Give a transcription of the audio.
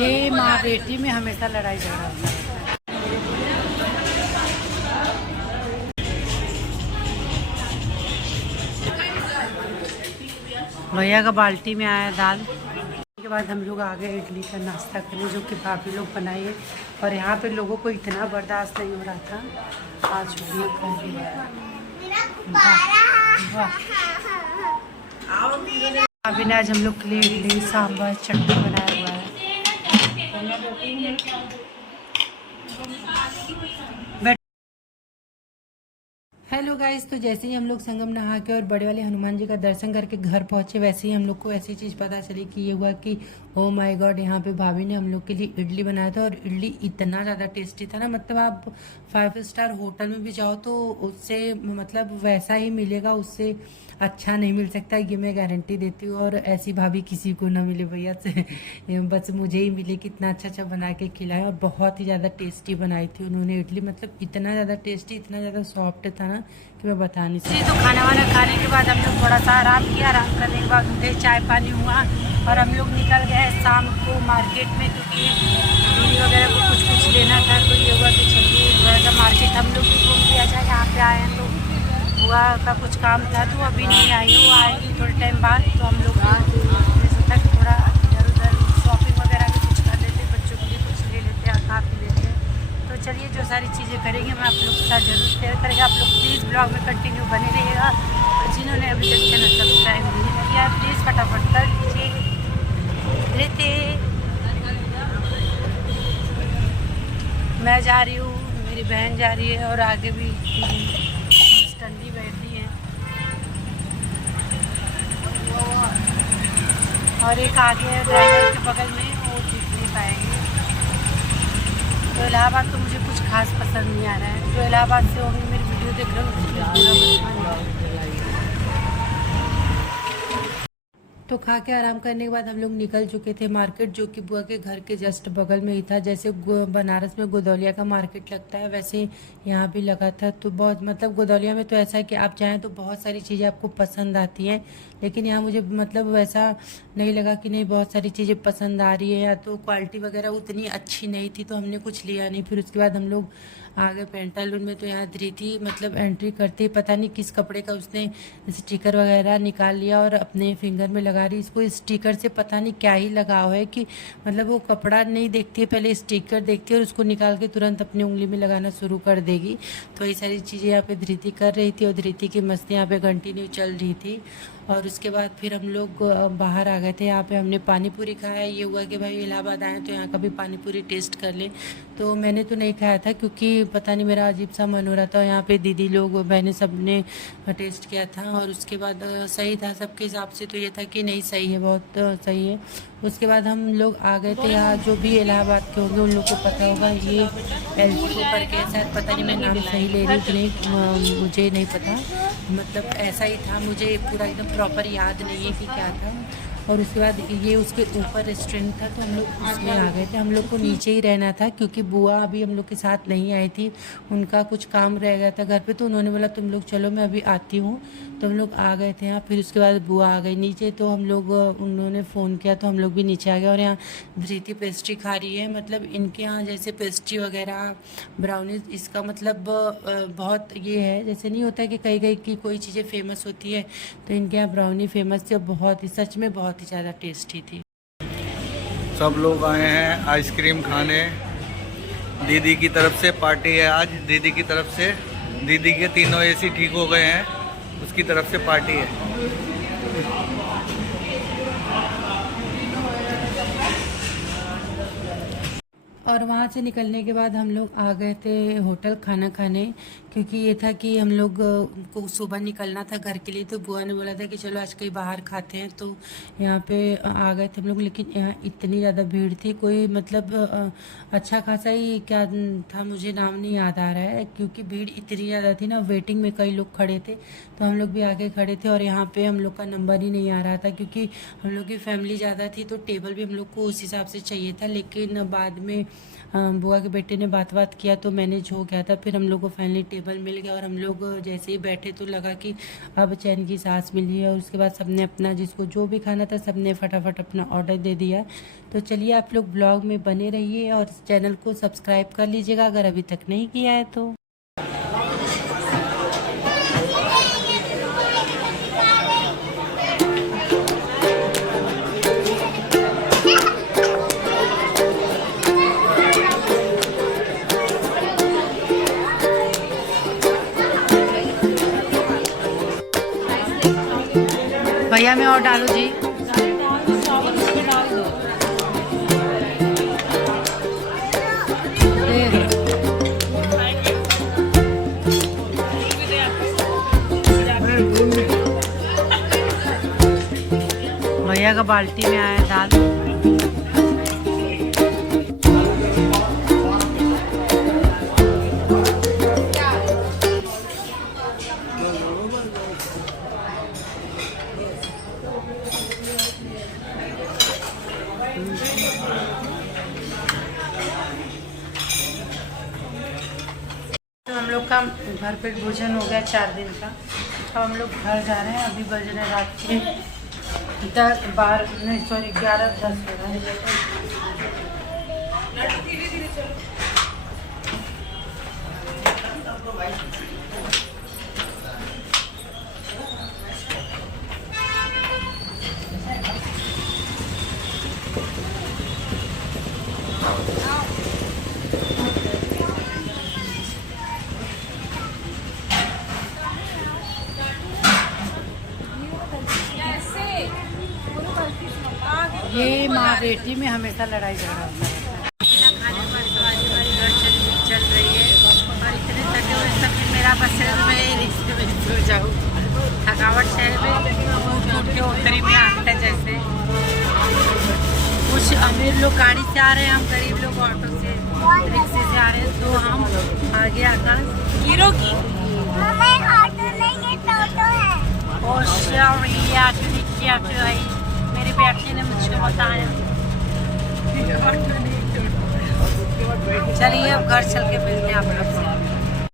ये माँ बेटी में हमेशा लड़ाई झगड़ा होता है। भैया का बाल्टी में आया दाल। के बाद हम लोग आ गए इडली का नाश्ता करने, जो कि भाभी लोग बनाई है। और यहाँ पे लोगों को इतना बर्दाश्त नहीं हो रहा था। आज छुट्टियाँ कर दी। अभी ने आज हम लोग के लिए इडली सांभर चटनी बनाया हुआ है। हेलो गाइस, तो जैसे ही हम लोग संगम नहा के और बड़े वाले हनुमान जी का दर्शन करके घर पहुंचे, वैसे ही हम लोग को ऐसी चीज़ पता चली कि ये हुआ कि ओ माय गॉड, यहाँ पे भाभी ने हम लोग के लिए इडली बनाया था। और इडली इतना ज़्यादा टेस्टी था ना, मतलब आप 5 स्टार होटल में भी जाओ तो उससे मतलब वैसा ही मिलेगा, उससे अच्छा नहीं मिल सकता, ये मैं गारंटी देती हूँ। और ऐसी भाभी किसी को ना मिले भैया से बस मुझे ही मिले कि इतना अच्छा अच्छा बना के खिलाए। और बहुत ही ज़्यादा टेस्टी बनाई थी उन्होंने इडली, मतलब इतना ज़्यादा टेस्टी, इतना ज़्यादा सॉफ्ट था ना कि मैं बता नहीं सकती। तो खाना वाना खाने के बाद हम लोग थोड़ा सा आराम किया। आराम करने के बाद उठे, चाय पानी हुआ और हम लोग निकल गए शाम को मार्केट में, क्योंकि दीदी वगैरह को कुछ कुछ लेना था। तो ये हुआ कि चलिए थोड़ा सा मार्केट हम लोग भी घूम लिया जाए। यहाँ पे आए हैं तो बुआ का कुछ काम था तो अभी नहीं आई, वो आएगी थोड़े टाइम बाद। तो हम लोग सोचा कि थोड़ा इधर उधर शॉपिंग वगैरह भी कुछ कर लेते, बच्चों के लिए कुछ ले लेते, खा पी लेते। तो चलिए जो सारी चीज़ें करेंगे मैं आप लोग के साथ जरूर शेयर करेंगे। आप लोग प्लीज़ ब्लॉग में कंटिन्यू बने रहिएगा। और जिन्होंने अभी तक चैनल सब्सक्राइब नहीं किया प्लीज़ फटाफट कर लीजिए। लेते मैं जा रही हूँ, मेरी बहन जा रही है और आगे भी टंडी बैठी है। और एक आगे ड्राइवर के बगल में, वो दिख नहीं पाएंगे। तो इलाहाबाद तो मुझे कुछ खास पसंद नहीं आ रहा है। जो इलाहाबाद से होंगे मेरी वीडियो देख रहे हो, तो खा के आराम करने के बाद हम लोग निकल चुके थे मार्केट, जो कि बुआ के घर के जस्ट बगल में ही था। जैसे बनारस में गोदौलिया का मार्केट लगता है, वैसे यहाँ भी लगा था। तो बहुत मतलब गोदौलिया में तो ऐसा है कि आप जाएँ तो बहुत सारी चीज़ें आपको पसंद आती हैं, लेकिन यहाँ मुझे मतलब वैसा नहीं लगा कि नहीं बहुत सारी चीज़ें पसंद आ रही है, या तो क्वालिटी वगैरह उतनी अच्छी नहीं थी तो हमने कुछ लिया नहीं। फिर उसके बाद हम लोग आ गए पेंटालून में। तो यहाँ धृति मतलब एंट्री करते ही पता नहीं किस कपड़े का उसने स्टिकर वगैरह निकाल लिया और अपने फिंगर में लगा रही। इसको स्टिकर से पता नहीं क्या ही लगाव है कि मतलब वो कपड़ा नहीं देखती है, पहले स्टिकर देखती है और उसको निकाल के तुरंत अपनी उंगली में लगाना शुरू कर देगी। तो ये सारी चीज़ें यहाँ पे धृति कर रही थी और धृति की मस्ती यहाँ पे कंटिन्यू चल रही थी। और उसके बाद फिर हम लोग बाहर आ गए थे। यहाँ पे हमने पानी पूरी खाया। ये हुआ कि भाई इलाहाबाद आए तो यहाँ का भी पानी पूरी टेस्ट कर ले। तो मैंने तो नहीं खाया था क्योंकि पता नहीं मेरा अजीब सा मन हो रहा था। यहाँ पे दीदी लोग बहनें सब ने टेस्ट किया था और उसके बाद सही था सबके हिसाब से। तो ये था कि नहीं सही है, बहुत सही है। उसके बाद हम लोग आ गए थे यहाँ, जो भी इलाहाबाद के होंगे उन लोग को पता होगा, ये एल्को करके शायद, पता नहीं मैं नाम सही ले रही कि नहीं, मुझे नहीं पता, मतलब ऐसा ही था, मुझे पूरा एकदम प्रॉपर याद नहीं है कि क्या था। और उसके बाद ये उसके ऊपर रेस्टोरेंट था तो हम लोग उसमें आ गए थे। हम लोग को नीचे ही रहना था क्योंकि बुआ अभी हम लोग के साथ नहीं आई थी, उनका कुछ काम रह गया था घर पे। तो उन्होंने बोला तुम लोग चलो मैं अभी आती हूँ। तो हम लोग आ गए थे यहाँ। फिर उसके बाद बुआ आ गई नीचे, तो हम लोग उन्होंने फ़ोन किया तो हम लोग भी नीचे आ गए। और यहाँ धृति पेस्ट्री खा रही है, मतलब इनके यहाँ जैसे पेस्ट्री वगैरह ब्राउनीज, इसका मतलब बहुत ये है, जैसे नहीं होता है कि कहीं कहीं की कोई चीज़ें फेमस होती है, तो इनके यहाँ ब्राउनी फेमस थी और बहुत ही सच में बहुत ही ज़्यादा टेस्टी थी। सब लोग आए हैं आइसक्रीम खाने। दीदी की तरफ से पार्टी है आज, दीदी की तरफ से, दीदी के तीनों एसी ठीक हो गए हैं, उसकी तरफ से पार्टी है। और वहाँ से निकलने के बाद हम लोग आ गए थे होटल खाना खाने, क्योंकि ये था कि हम लोग को सुबह निकलना था घर के लिए। तो बुआ ने बोला था कि चलो आज कहीं बाहर खाते हैं, तो यहाँ पे आ गए थे हम लोग। लेकिन यहाँ इतनी ज़्यादा भीड़ थी, कोई मतलब अच्छा खासा ही क्या था, मुझे नाम नहीं याद आ रहा है, क्योंकि भीड़ इतनी ज़्यादा थी ना, वेटिंग में कई लोग खड़े थे। तो हम लोग भी आगे खड़े थे और यहाँ पे हम लोग का नंबर ही नहीं आ रहा था, क्योंकि हम लोग की फैमिली ज़्यादा थी तो टेबल भी हम लोग को उस हिसाब से चाहिए था। लेकिन बाद में बुआ के बेटे ने बात किया तो मैनेज हो गया था। फिर हम लोग को फाइनली टेबल मिल गया और हम लोग जैसे ही बैठे तो लगा कि अब चैन की सांस मिली है। और उसके बाद सबने अपना जिसको जो भी खाना था सबने फटाफट अपना ऑर्डर दे दिया। तो चलिए आप लोग ब्लॉग में बने रहिए और चैनल को सब्सक्राइब कर लीजिएगा अगर अभी तक नहीं किया है तो। भैया में और डालो जी। भैया का बाल्टी में आया दाल। तो हम लोग का भरपेट भोजन हो गया 4 दिन का। अब हम लोग घर जा रहे हैं। अभी बज रहे रात के 11:10 हो रहे हैं। ये माँ बेटी में हमेशा लड़ाई झगड़ा होता है। खाने पर हमारी घर चल रही है और इतने थके हुए सब मेरा बस है मैं रिश्ते में सो जाऊँ। थकावट शहर में उठ के ओखरी में आता है। जैसे कुछ अमीर लोग गाड़ी से आ रहे हैं, हम गरीब लोग ऑटो से रिक्शे से आ रहे हैं। तो हम आगे आकर हीरो की मेरी बेटी ने मुझको बताया। चलिए अब घर चल के मिलते हैं आप लोग से।